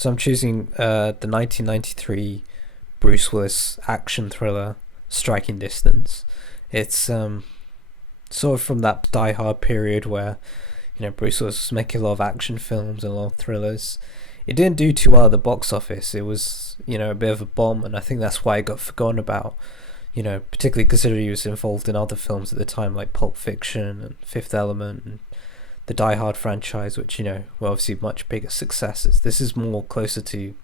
So I'm choosing the 1993 Bruce Willis action thriller Striking Distance. It's sort of from that Die Hard period where Bruce Willis was making a lot of action films and a lot of thrillers. It didn't do too well at the box office. It was a bit of a bomb, and I think that's why it got forgotten about. Particularly considering he was involved in other films at the time like Pulp Fiction and Fifth Element and the Die Hard franchise, which were obviously much bigger successes. This is more closer to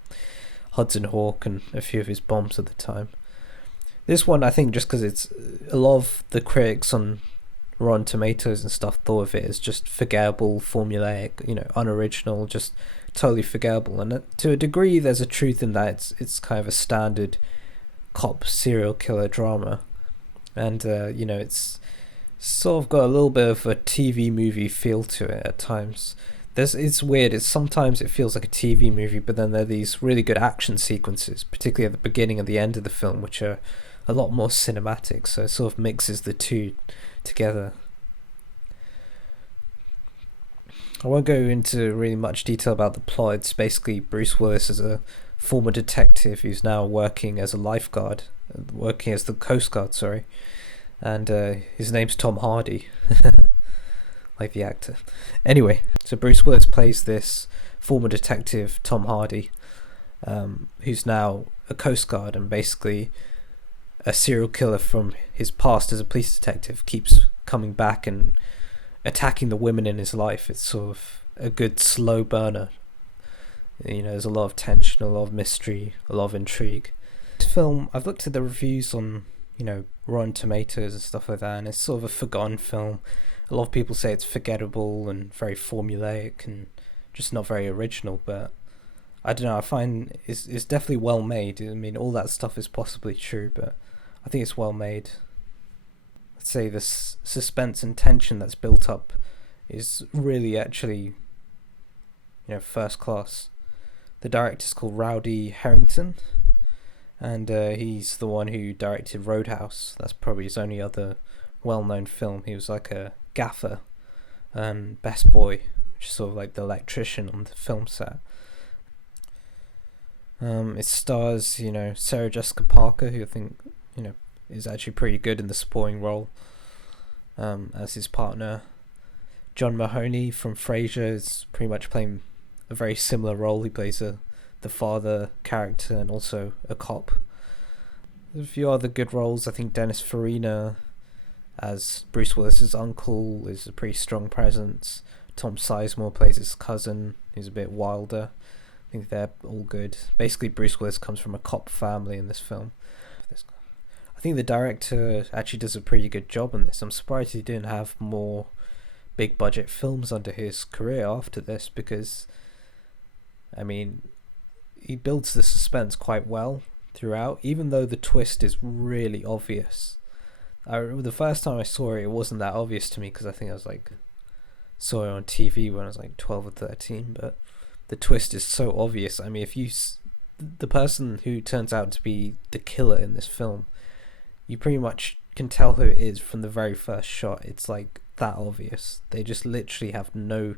Hudson Hawk and a few of his bombs at the time. This one, I think, just because it's a lot of the critics on Rotten Tomatoes and stuff thought of it as just forgettable, formulaic, unoriginal, just totally forgettable. And to a degree, there's a truth in that. It's kind of a standard cop serial killer drama, and it's sort of got a little bit of a TV movie feel to it at times. It's weird. Sometimes it feels like a TV movie, but then there are these really good action sequences, particularly at the beginning and the end of the film, which are a lot more cinematic. So it sort of mixes the two together. I won't go into really much detail about the plot. It's basically Bruce Willis as a former detective who's now working as a lifeguard, working as the Coast Guard, sorry. And his name's Tom Hardy, like the actor. Anyway, so Bruce Willis plays this former detective, Tom Hardy, who's now a Coast Guard, and basically a serial killer from his past as a police detective keeps coming back and attacking the women in his life. It's sort of a good slow burner. There's a lot of tension, a lot of mystery, a lot of intrigue. This film, I've looked at the reviews on, Rotten Tomatoes and stuff like that, and it's sort of a forgotten film. A lot of people say it's forgettable and very formulaic and just not very original, but I don't know, I find it's definitely well made. I mean, all that stuff is possibly true, but I think it's well made. I'd say the suspense and tension that's built up is really actually, first class. The director's called Rowdy Herrington, and he's the one who directed Roadhouse. That's probably his only other well-known film. He was like a gaffer and Best Boy, which is sort of like the electrician on the film set. It stars, Sarah Jessica Parker, who I think, is actually pretty good in the supporting role, as his partner. John Mahoney from Frasier is pretty much playing a very similar role. He plays the father character and also a cop. There's a few other good roles. I think Dennis Farina as Bruce Willis's uncle is a pretty strong presence. Tom Sizemore plays his cousin, who's a bit wilder. I think they're all good. Basically, Bruce Willis comes from a cop family in this film. I think the director actually does a pretty good job on this. I'm surprised he didn't have more big budget films under his career after this, because I mean, he builds the suspense quite well throughout, even though the twist is really obvious. I remember the first time I saw it, it wasn't that obvious to me, because I think I was saw it on TV when I was 12 or 13, but the twist is so obvious. I mean, if the person who turns out to be the killer in this film, you pretty much can tell who it is from the very first shot. It's that obvious. They just literally have no,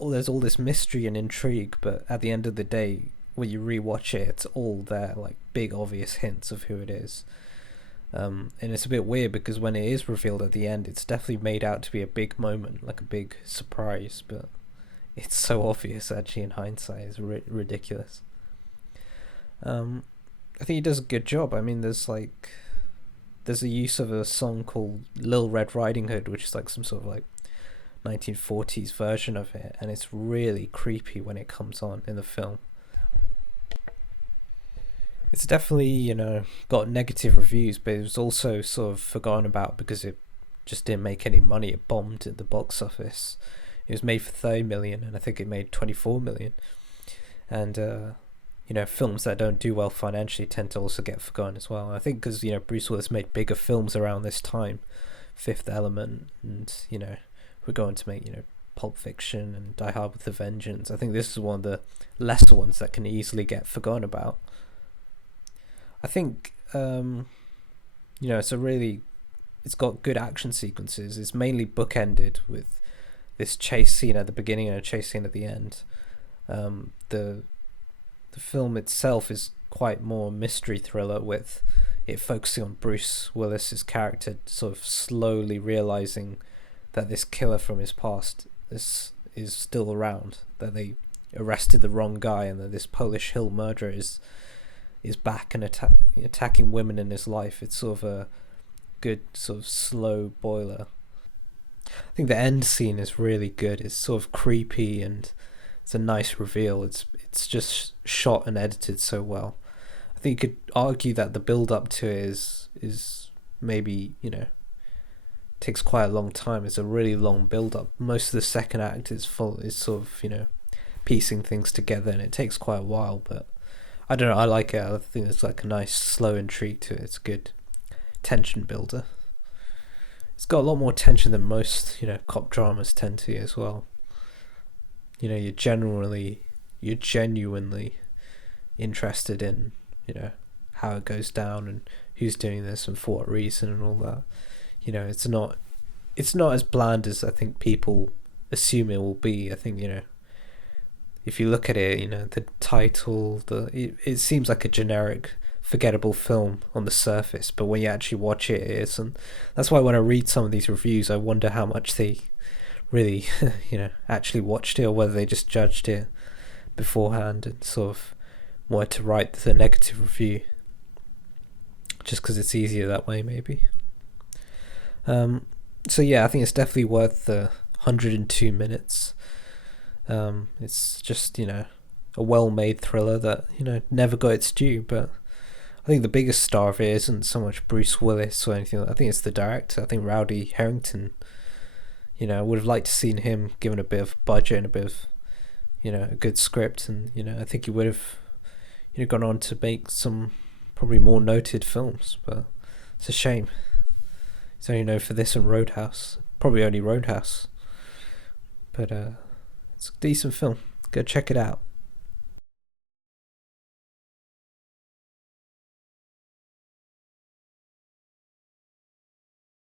there's all this mystery and intrigue, but at the end of the day, when you rewatch it, it's all there, big obvious hints of who it is. And it's a bit weird because when it is revealed at the end, it's definitely made out to be a big moment, like a big surprise, but it's so obvious actually in hindsight. It's ridiculous. I think he does a good job. I mean, there's a use of a song called Little Red Riding Hood, which is some sort of 1940s version of it, and it's really creepy when it comes on in the film. It's definitely, got negative reviews, but it was also sort of forgotten about because it just didn't make any money. It bombed at the box office. It was made for 30 million, and I think it made 24 million. And films that don't do well financially tend to also get forgotten as well. I think because Bruce Willis made bigger films around this time, Fifth Element, and we're going to make Pulp Fiction and Die Hard with a Vengeance. I think this is one of the lesser ones that can easily get forgotten about. I think it's got good action sequences. It's mainly bookended with this chase scene at the beginning and a chase scene at the end. The film itself is quite more mystery thriller, with it focusing on Bruce Willis's character sort of slowly realizing that this killer from his past is still around, that they arrested the wrong guy, and that this Polish hill murderer is back and attacking women in his life. It's sort of a good sort of slow boiler. I think the end scene is really good. It's sort of creepy, and it's a nice reveal. It's just shot and edited so well. I think you could argue that the build up to it is maybe, takes quite a long time. It's a really long build up. Most of the second act is sort of, piecing things together, and it takes quite a while, but I don't know, I like it. I think there's like a nice slow intrigue to it. It's good tension builder. It's got a lot more tension than most, cop dramas tend to as well. You're genuinely interested in, how it goes down and who's doing this and for what reason and all that. It's not as bland as I think people assume it will be. I think, if you look at it, the title, it seems like a generic, forgettable film on the surface, but when you actually watch it, it is. And that's why when I read some of these reviews, I wonder how much they really, actually watched it, or whether they just judged it beforehand and sort of wanted to write the negative review just because it's easier that way, maybe. So yeah, I think it's definitely worth the 102 minutes. It's just, a well-made thriller that, never got its due, but I think the biggest star of it isn't so much Bruce Willis or anything. I think it's the director. I think Rowdy Harrington, I would have liked to seen him given a bit of budget and a bit of, a good script, and, I think he would have, gone on to make some probably more noted films, but it's a shame. He's only known for this and Roadhouse. Probably only Roadhouse. But, it's a decent film. Go check it out.